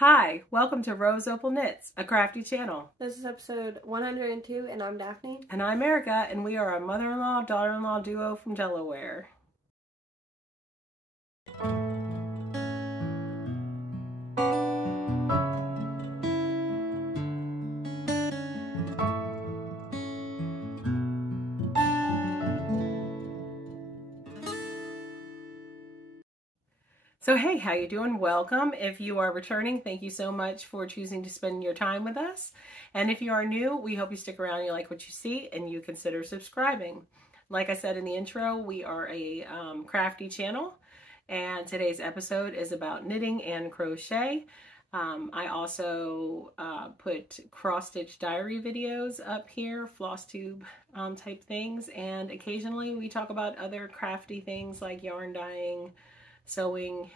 Hi, welcome to RoseOpalKnits, a crafty channel. This is episode 102, and I'm Daphne. And I'm Erica, and we are a mother-in-law, daughter-in-law duo from Delaware. So hey, how you doing? Welcome. If you are returning, thank you so much for choosing to spend your time with us. And if you are new, we hope you stick around, you like what you see, and you consider subscribing. Like I said in the intro, we are a crafty channel, and today's episode is about knitting and crochet. I also put cross-stitch diary videos up here, floss tube type things, and occasionally we talk about other crafty things like yarn dyeing, sewing,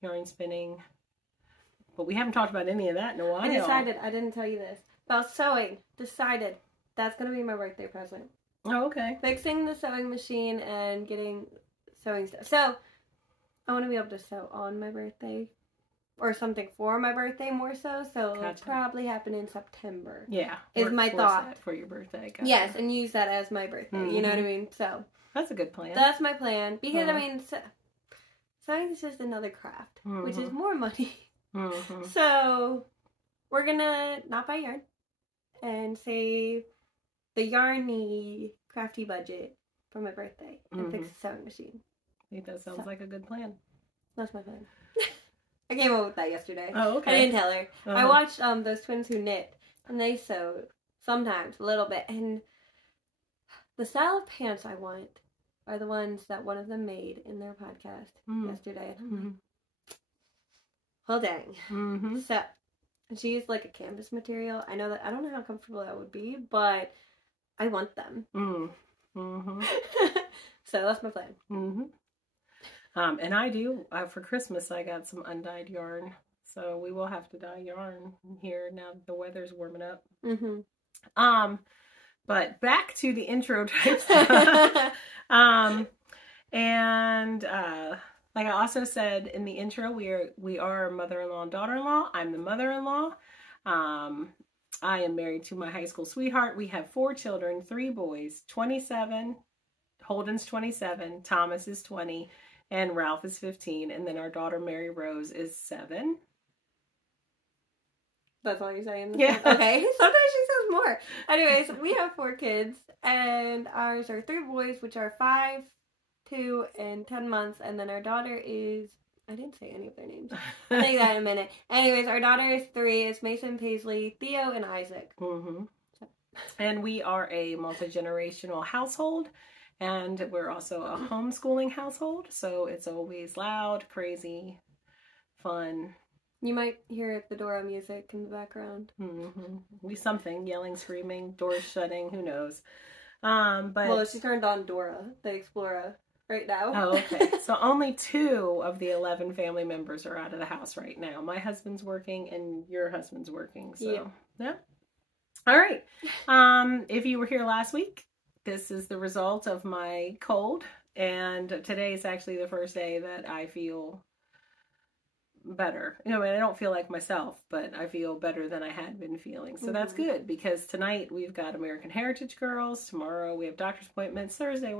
yarn spinning, but we haven't talked about any of that in a while. I didn't tell you this, about sewing. Decided that's going to be my birthday present. Oh, okay. Fixing the sewing machine and getting sewing stuff. So, I want to be able to sew on my birthday, or something for my birthday more so, so it'll probably happen in September. Yeah. Is my thought. For your birthday. Gotcha. Yes, and use that as my birthday, you know what I mean? So. That's a good plan. That's my plan, because I mean, sewing is just another craft, which is more money. So, we're gonna not buy yarn and save the yarny, crafty budget for my birthday and fix the sewing machine. I think that sounds like a good plan. That's my plan. I came up with that yesterday. Oh, okay. I didn't tell her. I watched those twins who knit, and they sewed sometimes a little bit, and the style of pants I want are the ones that one of them made in their podcast yesterday. And I'm like, well, dang. So, and she used like a canvas material. I know that, I don't know how comfortable that would be, but I want them. So that's my plan. And I do, for Christmas, I got some undyed yarn. So we will have to dye yarn here now that the weather's warming up. But back to the intro type stuff. Like I also said in the intro, we are mother-in-law and daughter-in-law. I'm the mother-in-law. I am married to my high school sweetheart. We have 4 children, 3 boys, 27, Holden's 27, Thomas is 20, and Ralph is 15. And then our daughter, Mary Rose, is 7. That's all you're saying? Yeah. Okay. Sometimes she says more. Anyways, we have 4 kids, and ours are 3 boys, which are 5, 2, and 10 months, and then our daughter is, I didn't say any of their names. I'll take that in a minute. Anyways, our daughter is 3. It's Mason, Paisley, Theo, and Isaac. And we are a multi-generational household, and we're also a homeschooling household, so it's always loud, crazy, fun. You might hear the Dora music in the background. Something, yelling, screaming, doors shutting, who knows. But well, she turned on Dora the Explorer right now. Oh, okay. So only 2 of the 11 family members are out of the house right now. My husband's working and your husband's working. So, yeah. All right. If you were here last week, this is the result of my cold. And today is actually the first day that I feel better. You know, I don't feel like myself, but I feel better than I had been feeling. So that's good, because tonight we've got American Heritage Girls. Tomorrow we have doctor's appointments. Thursday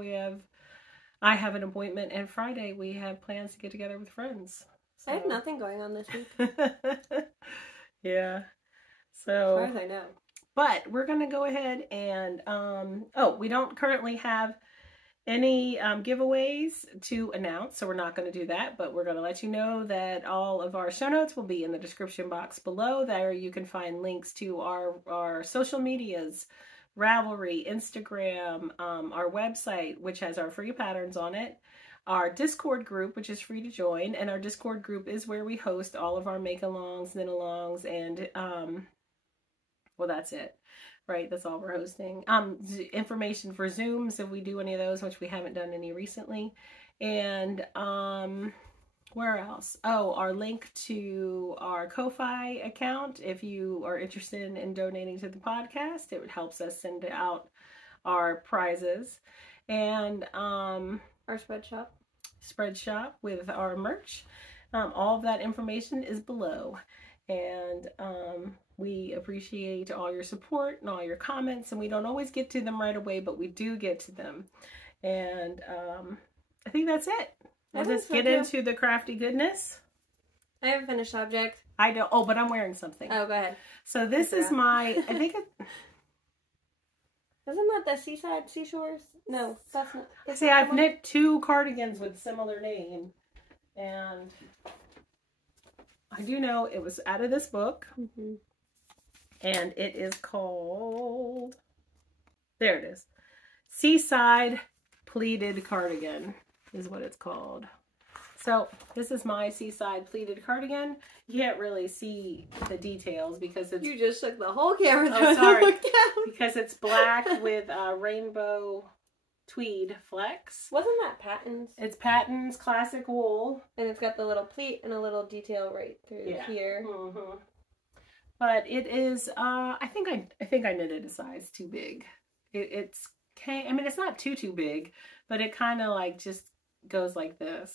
I have an appointment, and Friday we have plans to get together with friends. So. I have nothing going on this week. Yeah. So, as far as I know. But we're going to go ahead and, we don't currently have any giveaways to announce, so we're not going to do that, but we're going to let you know that all of our show notes will be in the description box below. There you can find links to our social medias, Ravelry, Instagram, our website, which has our free patterns on it, our Discord group, which is free to join, and our Discord group is where we host all of our make-alongs, knit-alongs, and, well, that's it. Right, that's all we're hosting. Information for Zooms if we do any of those, which we haven't done any recently. And where else? Oh, our link to our Ko-Fi account. If you are interested in donating to the podcast, it helps us send out our prizes. And our spread shop with our merch. All of that information is below. And we appreciate all your support and all your comments, and we don't always get to them right away, but we do get to them. And I think that's it. Let's just get into the crafty goodness. I have a finished object. I don't. Oh, but I'm wearing something. Oh, go ahead. So this is my, I think isn't that the Seaside Seashores? No, that's not. See, I've knit 2 cardigans with similar name, and I do know it was out of this book, and it is called, there it is, Seaside Pleated Cardigan is what it's called. So this is my Seaside Pleated Cardigan. You can't really see the details because it's... You just took the whole camera. Oh, sorry. Because it's black with rainbow tweed flecks. Wasn't that Patton's? It's Patton's classic wool. And it's got the little pleat and a little detail right through here. But it is, I think I knitted a size too big. I mean, it's not too big, but it kind of like just goes like this.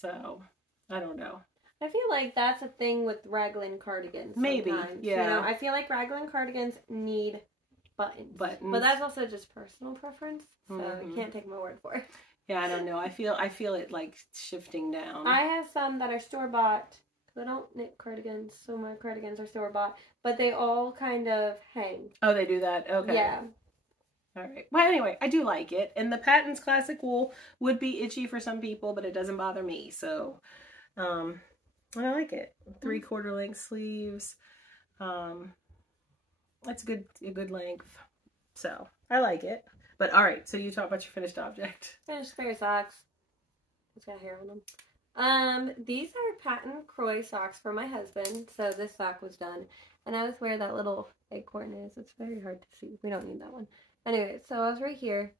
So, I don't know. I feel like that's a thing with raglan cardigans. Maybe, yeah. You know, I feel like raglan cardigans need buttons. But that's also just personal preference, so you can't take my word for it. Yeah, I don't know. I feel it like shifting down. I have some that are store-bought. I don't knit cardigans, so my cardigans are store-bought. But they all kind of hang. Oh, they do that? Okay. Yeah. All right. Well, anyway, I do like it. And the Patton's classic wool would be itchy for some people, but it doesn't bother me. So, I like it. 3/4 length sleeves. That's a good length. So, I like it. But, all right. So, you talk about your finished object. Finished pair of socks. It's got hair on them. These are Patton Croy socks for my husband. So, this sock was done. And I was where that little acorn is. It's very hard to see. We don't need that one. Anyway, so I was right here,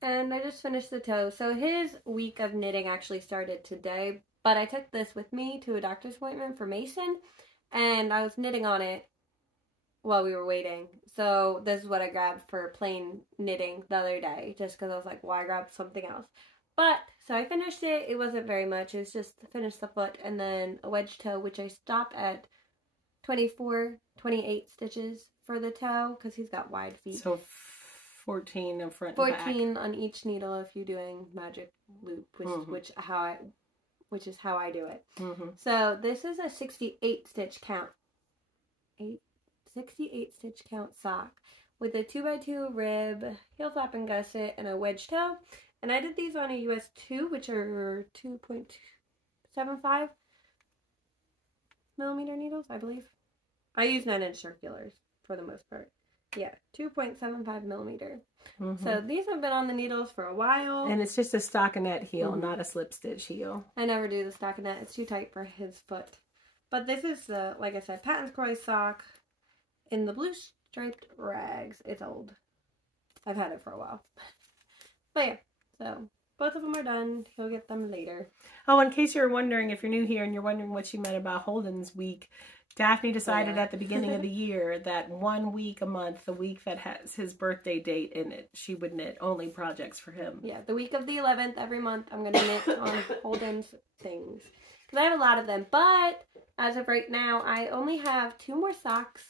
and I just finished the toe. So his week of knitting actually started today, but I took this with me to a doctor's appointment for Mason, and I was knitting on it while we were waiting. So this is what I grabbed for plain knitting the other day, just because I was like, well, I grabbed something else. But, so I finished it. It wasn't very much. It was just to finish the foot, and then a wedge toe, which I stopped at 28 stitches for the toe, because he's got wide feet. So 14 in front and 14 back. On each needle if you're doing magic loop, which is how I do it. So this is a 68 stitch count. 68 stitch count sock with a 2x2 rib, heel flap and gusset, and a wedge toe. And I did these on a US 2, which are 2.75 millimeter needles, I believe. I use 9-inch circulars for the most part. Yeah, 2.75 millimeter. So these have been on the needles for a while. And it's just a stockinette heel, not a slip stitch heel. I never do the stockinette. It's too tight for his foot. But this is the, like I said, Patton's Croy sock in the blue striped rags. It's old. I've had it for a while. But yeah, so both of them are done. He'll get them later. Oh, in case you're wondering, if you're new here and you're wondering what she meant about Holden's week, Daphne decided at the beginning of the year that 1 week a month, the week that has his birthday date in it, she would knit only projects for him. Yeah, the week of the 11th every month, I'm going to knit on Holden's things. Because I have a lot of them. But as of right now, I only have 2 more socks,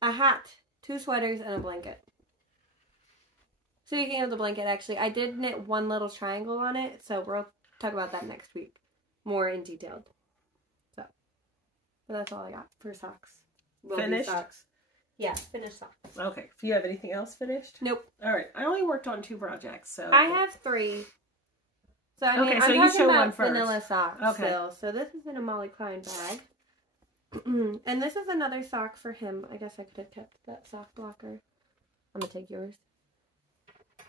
a hat, 2 sweaters, and a blanket. Speaking of the blanket, actually, I did knit 1 little triangle on it. So we'll talk about that next week. More in detail. But that's all I got for socks. Finished? Socks. Yeah, finished socks. Okay. Do you have anything else finished? Nope. All right. I only worked on 2 projects, so. I have 3. So I mean, okay, so I'm you show about one first. Vanilla socks still. So this is in a Molly Klein bag. And this is another sock for him. I guess I could have kept that sock blocker. I'm going to take yours.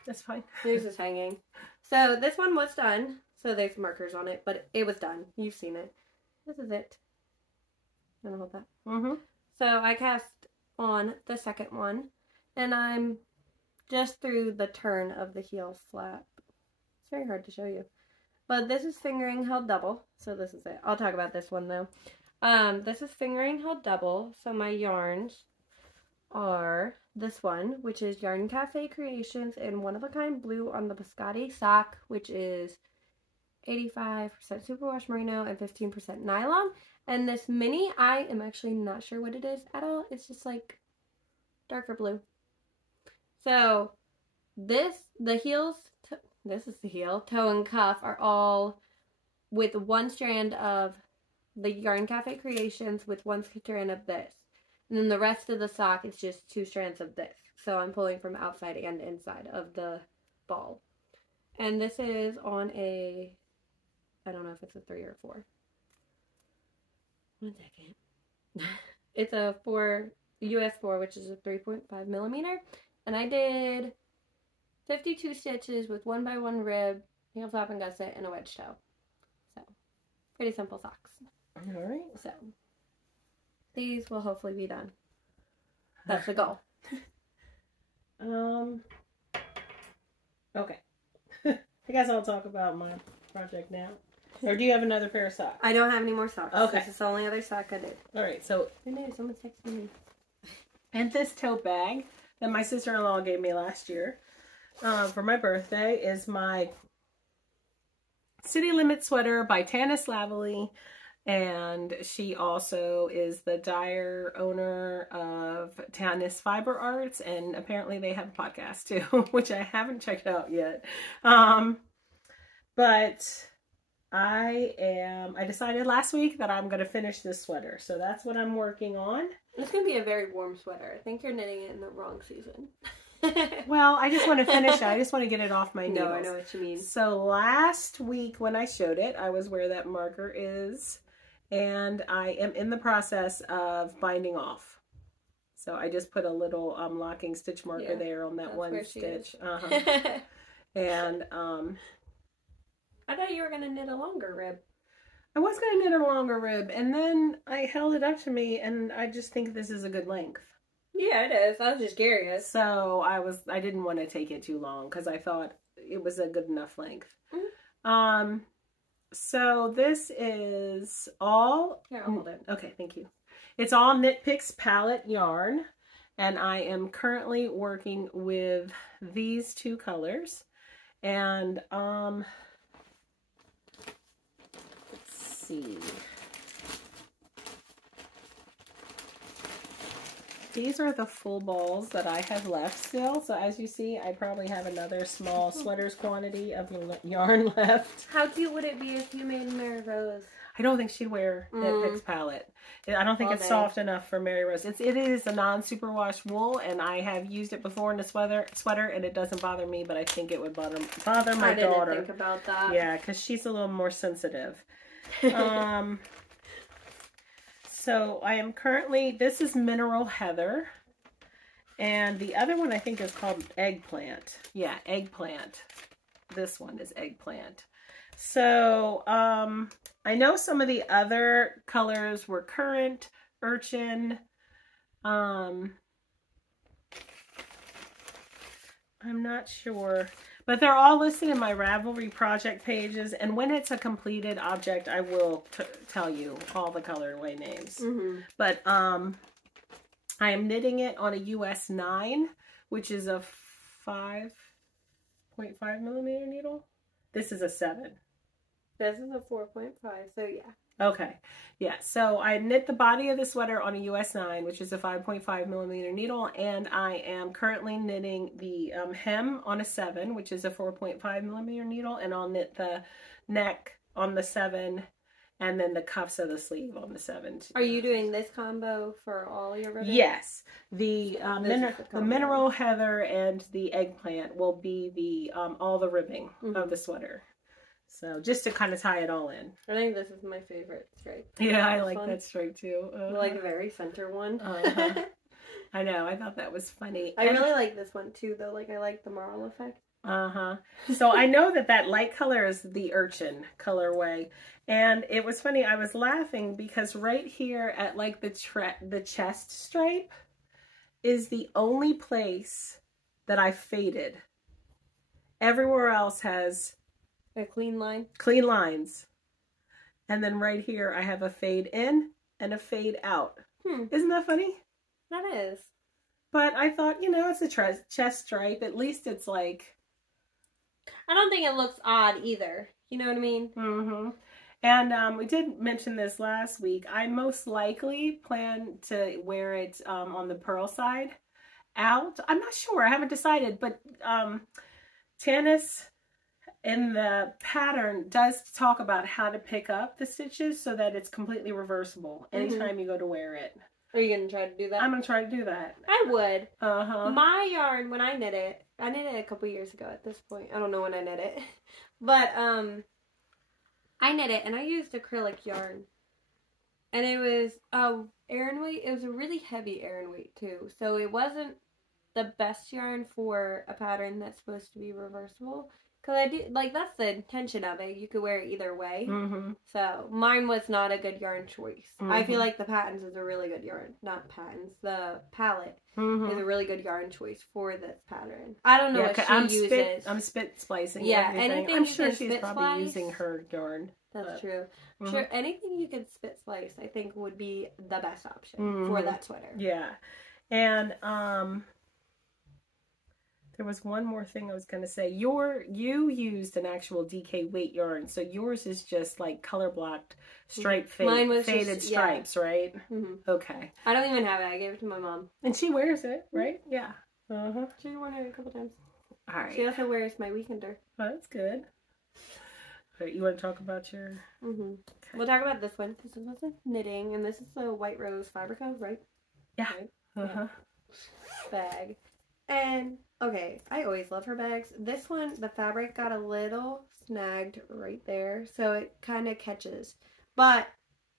That's fine. Yours is hanging. So this one was done. So there's markers on it, but it was done. You've seen it. This is it. I'm gonna hold that. So I cast on the second one, and I'm just through the turn of the heel flap. It's very hard to show you, but this is fingering held double. So this is it. I'll talk about this one though. This is fingering held double. So my yarns are this one, which is Yarn Cafe Creations in One of a Kind Blue on the Biscotti sock, which is 85% superwash merino and 15% nylon. And this mini, I am actually not sure what it is at all. It's just like darker blue. So this is the heel, toe and cuff are all with one strand of the Yarn Cafe Creations with one strand of this. And then the rest of the sock is just 2 strands of this. So I'm pulling from outside and inside of the ball. And this is on a, I don't know if it's a 3 or 4. 1 second. It's a US 4, which is a 3.5 millimeter. And I did 52 stitches with 1x1 rib, heel flap and gusset, and a wedge toe. So, pretty simple socks. All right. So, these will hopefully be done. That's the goal. Okay. I guess I'll talk about my project now. Or do you have another pair of socks? I don't have any more socks. Okay. This is the only other sock I did. All right, so... Someone's texting me. And this tote bag that my sister-in-law gave me last year for my birthday is my City Limit sweater by Tanis Lavallee. And she also is the dyer owner of Tanis Fiber Arts, and apparently they have a podcast too, which I haven't checked out yet. But I decided last week that I'm going to finish this sweater, so that's what I'm working on. It's going to be a very warm sweater. I think you're knitting it in the wrong season. Well, I just want to finish it. I just want to get it off my needles. No, I know what you mean. So last week when I showed it, I was where that marker is. And I am in the process of binding off. So I just put a little locking stitch marker there on that one stitch. And I thought you were going to knit a longer rib. I was going to knit a longer rib, and then I held it up to me, and I just think this is a good length. Yeah, it is. I was just curious. So I didn't want to take it too long because I thought it was a good enough length. Mm-hmm. So this is all... Here, I'll hold it. Okay, thank you. It's all Knit Picks palette yarn, and I am currently working with these 2 colors. And, let's see. These are the full balls that I have left still. So as you see, I probably have another small sweaters quantity of yarn left. How cute would it be if you made Mary Rose? I don't think she'd wear Knit Picks palette. I don't think it's soft enough for Mary Rose. It is a non-superwash wool, and I have used it before in a sweater, and it doesn't bother me, but I think it would bother my daughter. I didn't think about that. Yeah, because she's a little more sensitive. So I am currently, this is Mineral Heather, and the other one I think is called Eggplant. Yeah, Eggplant. This one is Eggplant. So I know some of the other colors were Currant, Urchin. I'm not sure. But they're all listed in my Ravelry project pages, and when it's a completed object, I will tell you all the colorway names. Mm-hmm. But I am knitting it on a US 9, which is a 5.5 millimeter needle. This is a 7. This is a 4.5, so yeah. Okay, yeah, so I knit the body of the sweater on a US 9, which is a 5.5 millimeter needle, and I am currently knitting the hem on a 7, which is a 4.5 millimeter needle, and I'll knit the neck on the 7, and then the cuffs of the sleeve on the 7. Are you doing this combo for all your ribbons? Yes, the Mineral Heather and the Eggplant will be the all the ribbing of the sweater. So just to kind of tie it all in. I think this is my favorite stripe. Yeah, I like that stripe too. Like the very center one. I know, I thought that was funny. I really like this one too though. Like I like the marl effect. So I know that light color is the Urchin colorway. And it was funny, I was laughing because right here at like the chest stripe is the only place that I faded. Everywhere else has a clean line? Clean lines. And then right here I have a fade in and a fade out. Isn't that funny? That is. But I thought, you know, it's a chest stripe. At least it's like... I don't think it looks odd either. You know what I mean? Mm-hmm. And we did mention this last week. I most likely plan to wear it on the pearl side out. I'm not sure. I haven't decided, but Tanis in the pattern does talk about how to pick up the stitches so that it's completely reversible anytime you go to wear it. Are you going to try to do that? I'm going to try to do that. I would. Uh-huh. My yarn, when I knit it a couple years ago at this point. I don't know when I knit it. But I knit it and I used acrylic yarn. And it was Aran weight. It was a really heavy Aran weight too. So it wasn't the best yarn for a pattern that's supposed to be reversible. Because I do, like, that's the intention of it. You could wear it either way. So mine was not a good yarn choice. I feel like the Patons is a really good yarn. Not Patons. The palette is a really good yarn choice for this pattern. I don't know what she uses. I'm spit splicing. Yeah, everything. anything I'm you sure can she's spit probably splice. using her yarn. That's true. Sure, anything you could spit splice, I think, would be the best option for that sweater. Yeah, and there was one more thing I was going to say. You used an actual DK weight yarn, so yours is just like color blocked stripe faded stripes, right? Okay. I don't even have it. I gave it to my mom. And she wears it, right? Yeah. She worn it a couple times. All right. She also wears my weekender. Oh, that's good. All right, you want to talk about your... Okay. We'll talk about this one. This was a knitting, and this is the White Rose Fabrica, right? Yeah. Right? Bag. And, okay, I always love her bags. This one, the fabric got a little snagged right there, so it kind of catches. But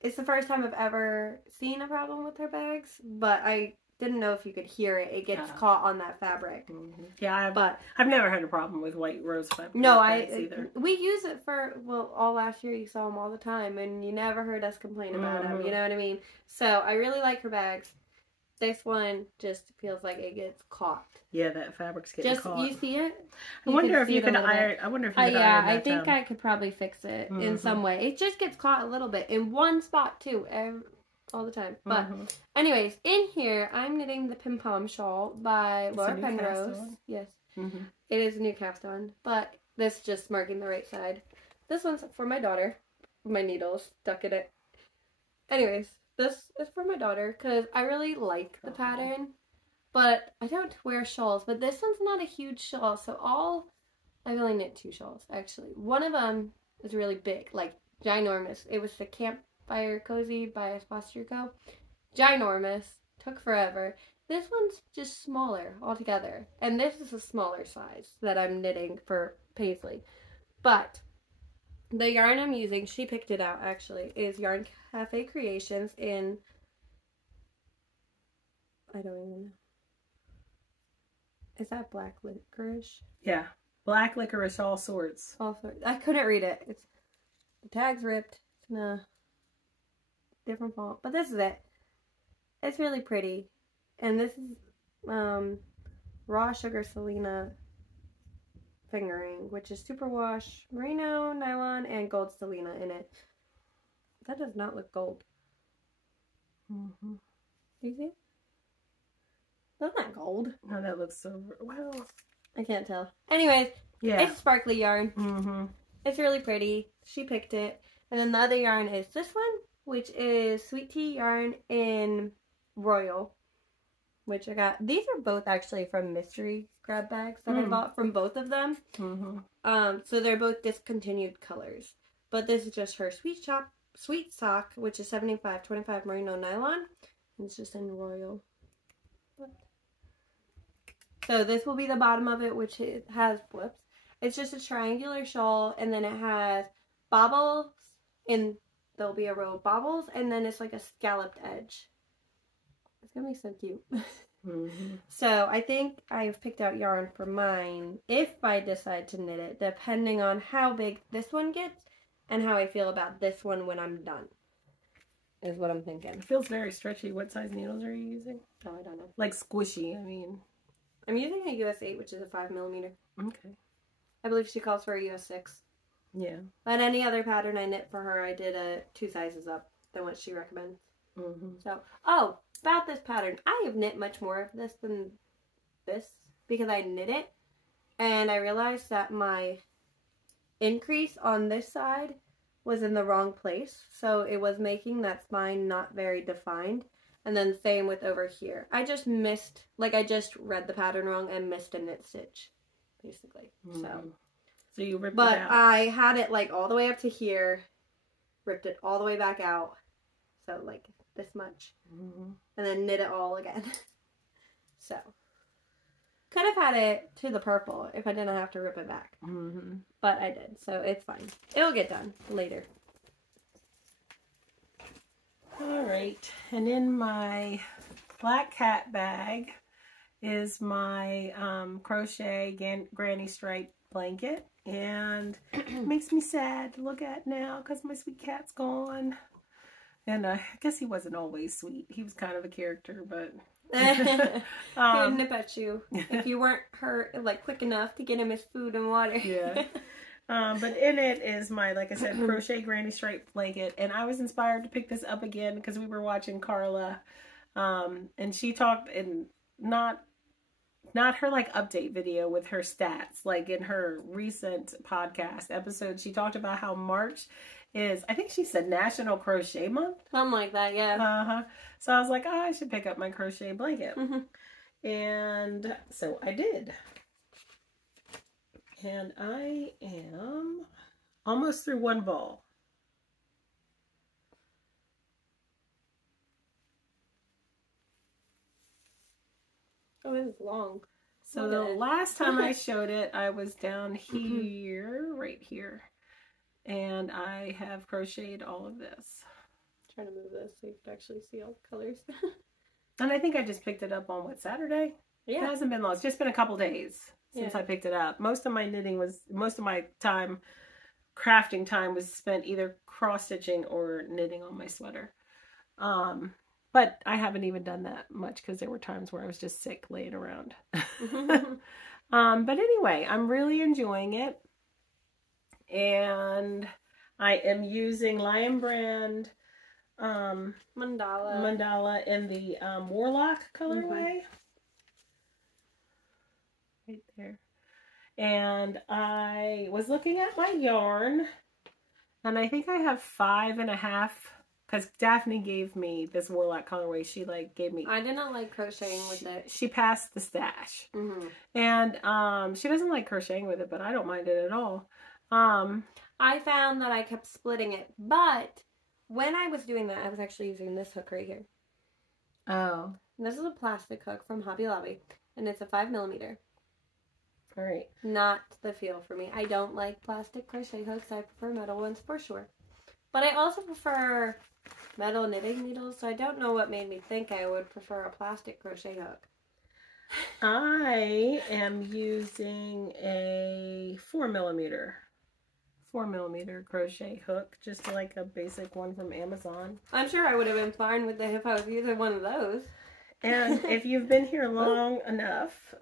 it's the first time I've ever seen a problem with her bags, but I didn't know if you could hear it. It gets caught on that fabric. Yeah, I've never had a problem with White Rose fabric. No, either. We use it for, well, all last year you saw them all the time, and you never heard us complain about them, you know what I mean? So, I really like her bags. This one just feels like it gets caught. Yeah, that fabric's getting caught. You see it? I wonder if you could iron. I wonder if you could iron that. Yeah, I think I could probably fix it in some way. It just gets caught a little bit in one spot too, all the time. But anyways, in here I'm knitting the Pim Pom shawl by Laura Penrose. Yes, it is a new cast on, but this is just marking the right side. This one's for my daughter. My needle's stuck in it. Anyways. This is for my daughter because I really like the pattern, but I don't wear shawls. But this one's not a huge shawl, so I've only knit 2 shawls actually. One of them is really big, like ginormous. It was the Campfire Cozy by Esposturico. Ginormous, took forever. This one's just smaller altogether, and this is a smaller size that I'm knitting for Paisley. But the yarn I'm using, she picked it out actually, is Yarn Cafe Creations in, I don't even know. Is that black licorice? Yeah. Black licorice, all sorts. All sorts. I couldn't read it. The tag's ripped. It's in a different font. But this is it. It's really pretty. And this is Raw Sugar Selena fingering, which is superwash, merino, nylon, and gold Selena in it. That does not look gold. Do you see? That's not gold. No, that looks so... Well... I can't tell. Anyways, yeah. It's sparkly yarn. It's really pretty. She picked it. And then the other yarn is this one, which is Sweet Tea yarn in Royal, which I got. These are both actually from mystery grab bags that I bought from both of them. So they're both discontinued colors. But this is just her Sweet Sock, which is 75/25 merino nylon. And it's just in Royal. So this will be the bottom of it, which it has, whoops. It's just a triangular shawl, and then it has bobbles, and there'll be a row of bobbles, and then it's like a scalloped edge. It's gonna be so cute. So I think I've picked out yarn for mine, if I decide to knit it, depending on how big this one gets, and how I feel about this one when I'm done. Is what I'm thinking. It feels very stretchy. What size needles are you using? Oh, I don't know. Like squishy, I mean. I'm using a US 8, which is a 5mm. Okay. I believe she calls for a US 6. Yeah. But any other pattern I knit for her, I did 2 sizes up than what she recommends. So, oh, about this pattern. I have knit much more of this than this because I knit it. And I realized that my increase on this side was in the wrong place. So it was making that spine not very defined. And then same with over here. I just missed, like I just read the pattern wrong and missed a knit stitch, basically. So you ripped but it out. I had it like all the way up to here, ripped it all the way back out. So like this much. And then knit it all again. So could have had it to the purple if I didn't have to rip it back. But I did, so it's fine. It'll get done later. Alright, and in my black cat bag is my crochet granny stripe blanket. And it makes me sad to look at now because my sweet cat's gone. And I guess he wasn't always sweet. He was kind of a character, but... He'd nip at you if you weren't like quick enough to get him his food and water. Yeah. But in it is my, like I said, crochet granny stripe blanket. And I was inspired to pick this up again because we were watching Carla. And she talked in not her like update video with her stats. Like in her recent podcast episode, she talked about how March is, I think she said National Crochet Month. Something like that, yeah. So I was like, oh, I should pick up my crochet blanket. And so I did. And I am almost through one ball. Oh, it was long. So the last time I showed it, I was down here, right here. And I have crocheted all of this. I'm trying to move this so you can actually see all the colors. And I think I just picked it up on, what, Saturday? Yeah. It hasn't been long. It's just been a couple days since I picked it up. Most of my time, crafting time was spent either cross-stitching or knitting on my sweater. But I haven't even done that much because there were times where I was just sick laying around. But anyway, I'm really enjoying it. And I am using Lion Brand mandala in the Warlock colorway. Right there. And I was looking at my yarn, and I think I have 5.5, because Daphne gave me this Warlock colorway. She like gave me. I did not like crocheting with it. She passed the stash. And she doesn't like crocheting with it, but I don't mind it at all. I found that I kept splitting it, but when I was doing that, I was actually using this hook right here. Oh. And this is a plastic hook from Hobby Lobby, and it's a 5mm. All right. Not the feel for me. I don't like plastic crochet hooks. I prefer metal ones for sure. But I also prefer metal knitting needles, so I don't know what made me think I would prefer a plastic crochet hook. I am using a 4mm crochet hook, just like a basic one from Amazon. I'm sure I would have been fine with it if I was using one of those. And if you've been here long enough,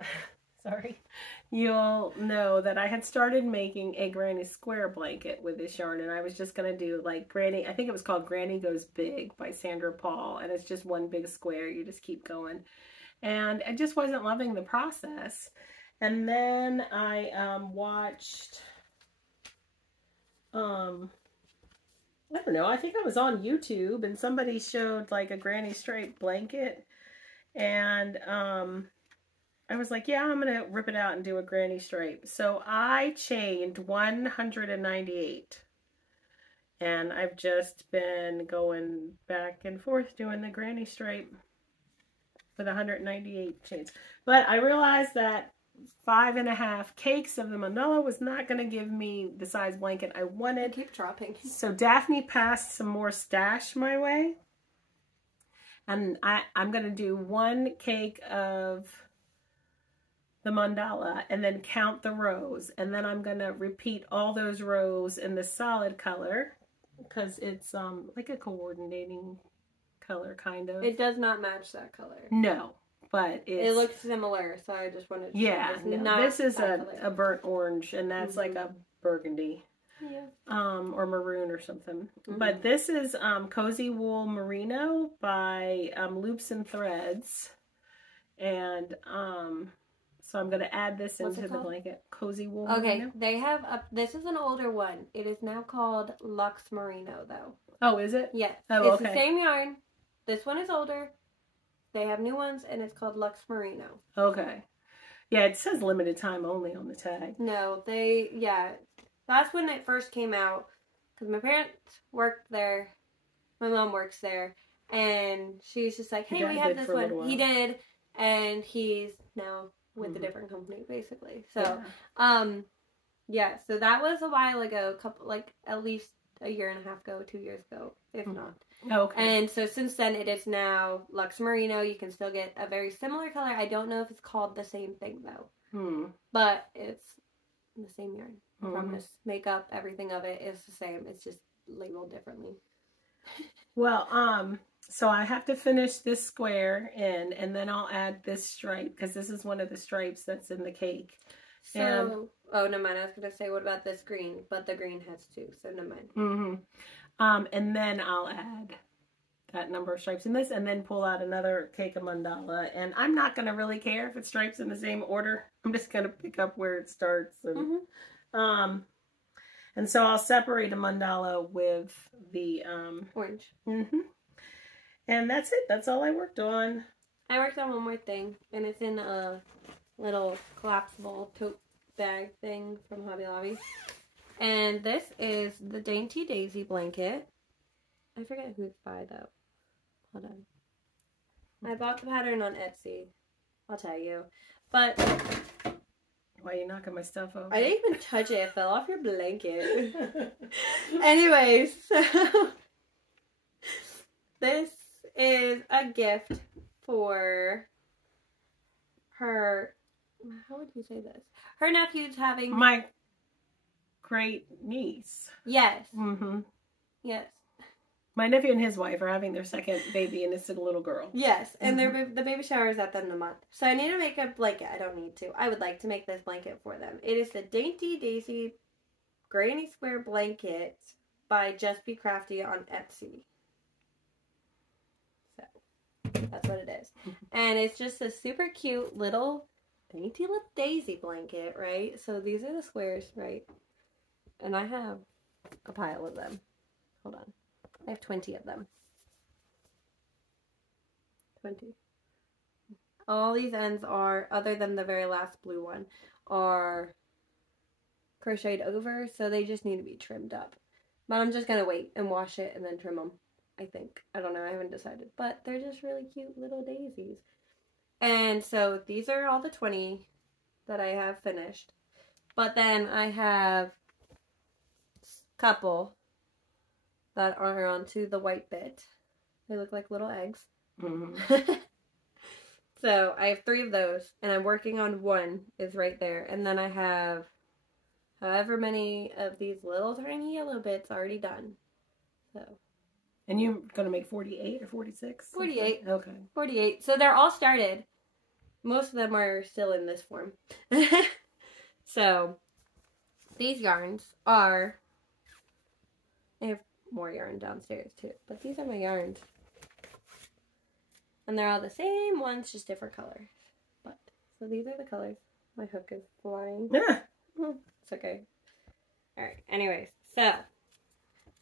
sorry, you'll know that I had started making a granny square blanket with this yarn, and I was just going to do like Granny, I think it was called Granny Goes Big by Sandra Paul, and it's just one big square. You just keep going. And I just wasn't loving the process. And then I watched... I don't know, I think I was on YouTube and somebody showed like a granny stripe blanket, and I was like, yeah, I'm gonna rip it out and do a granny stripe. So I chained 198, and I've just been going back and forth doing the granny stripe with 198 chains. But I realized that 5.5 cakes of the manila was not going to give me the size blanket I wanted. I keep dropping. So Daphne passed some more stash my way. And I'm going to do 1 cake of the mandala and then count the rows. And then I'm going to repeat all those rows in the solid color, because it's like a coordinating color, kind of. It does not match that color. No. But it looks similar, so I just wanted to show this is a burnt orange, and that's like a burgundy, or maroon or something. But this is Cozy Wool Merino by Loops and Threads, and So I'm going to add this What's into it the called? blanket. Cozy Wool Okay, Merino. they have this is an older one. It is now called Luxe Merino, though. Oh, is it? Yes. Oh, it's okay. the same yarn. This one is older. They have new ones, and it's called Luxe Merino. Okay. Yeah, it says limited time only on the tag. No, that's when it first came out, because my parents worked there, my mom works there, and she's just like, hey, we have this one. He did, and he's now with a different company, basically. So, so that was a while ago, at least a year and a half ago, 2 years ago, if not. Okay. And so since then, it is now Luxe Merino. You can still get a very similar color. I don't know if it's called the same thing, though. But it's the same yarn. I promise. Makeup, everything of it is the same. It's just labeled differently. Well, so I have to finish this square in, and then I'll add this stripe, because this is one of the stripes that's in the cake. So, never mind. I was going to say, what about this green? But the green has two, so never mind. And then I'll add that number of stripes in this, and then pull out another cake of mandala. And I'm not going to really care if it stripes in the same order. I'm just going to pick up where it starts. And so I'll separate a mandala with the orange. And that's it. That's all I worked on. I worked on one more thing, and it's in a little collapsible tote bag thing from Hobby Lobby. And this is the Dainty Daisy blanket. I forget who it's by, though. Hold on. I bought the pattern on Etsy. I'll tell you. But why are you knocking my stuff over? I didn't even touch it. It fell off your blanket. Anyways, so this is a gift for her. How would you say this? Her nephew's having my great niece. Yes. Yes. My nephew and his wife are having their second baby, and it's a little girl. Yes, and the baby shower is at the end of the month. So I need to make a blanket. I don't need to. I would like to make this blanket for them. It is the Dainty Daisy Granny Square Blanket by Just Be Crafty on Etsy. So that's what it is. And it's just a super cute little dainty little daisy blanket, right? So these are the squares, right? And I have a pile of them. Hold on. I have 20 of them. 20. All these ends are, other than the very last blue one, are crocheted over, so they just need to be trimmed up. But I'm just going to wait and wash it and then trim them, I think. I don't know, I haven't decided. But they're just really cute little daisies. And so these are all the 20 that I have finished. But then I have a couple that are onto the white bit. They look like little eggs. So I have 3 of those, and I'm working on one is right there. And then I have however many of these little tiny yellow bits already done. So. And you're going to make 48 or 46? 48. Okay. 48. So they're all started. Most of them are still in this form. So these yarns are, I have more yarn downstairs too, but these are my yarns. And they're all the same ones, just different colors. But so these are the colors. My hook is flying. It's okay. Alright, anyways, so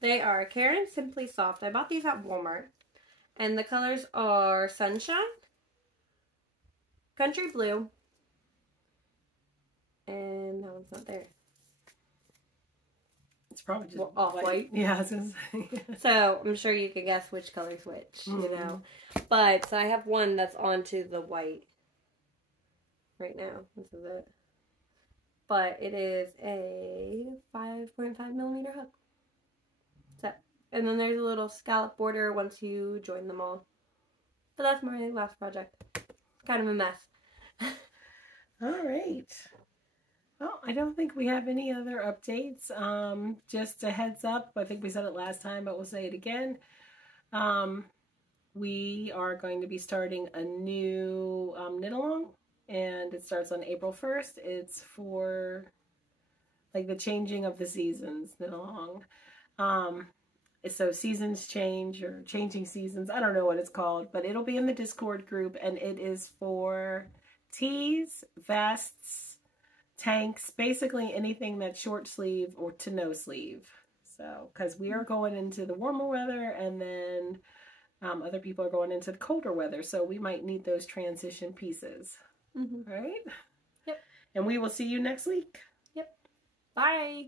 they are Karen Simply Soft. I bought these at Walmart. And the colors are Sunshine, Country Blue, and that one's not there. It's probably just off-white. Yeah, I was going to say. So I'm sure you can guess which color's which, you know. But so I have one that's onto the white right now. This is it. But it is a 5.5 millimeter hook. So, and then there's a little scallop border once you join them all. But that's my last project. It's kind of a mess. All right. Well, I don't think we have any other updates. Just a heads up. I think we said it last time, but we'll say it again. We are going to be starting a new knit-along, and it starts on April 1st. It's for like the changing of the seasons knit-along. So seasons change or changing seasons. I don't know what it's called, but it'll be in the Discord group, and it is for tees, vests, tanks, basically anything that's short sleeve or to no sleeve. So, because we are going into the warmer weather, and then other people are going into the colder weather, so we might need those transition pieces. Right? Yep. And we will see you next week. Yep. Bye.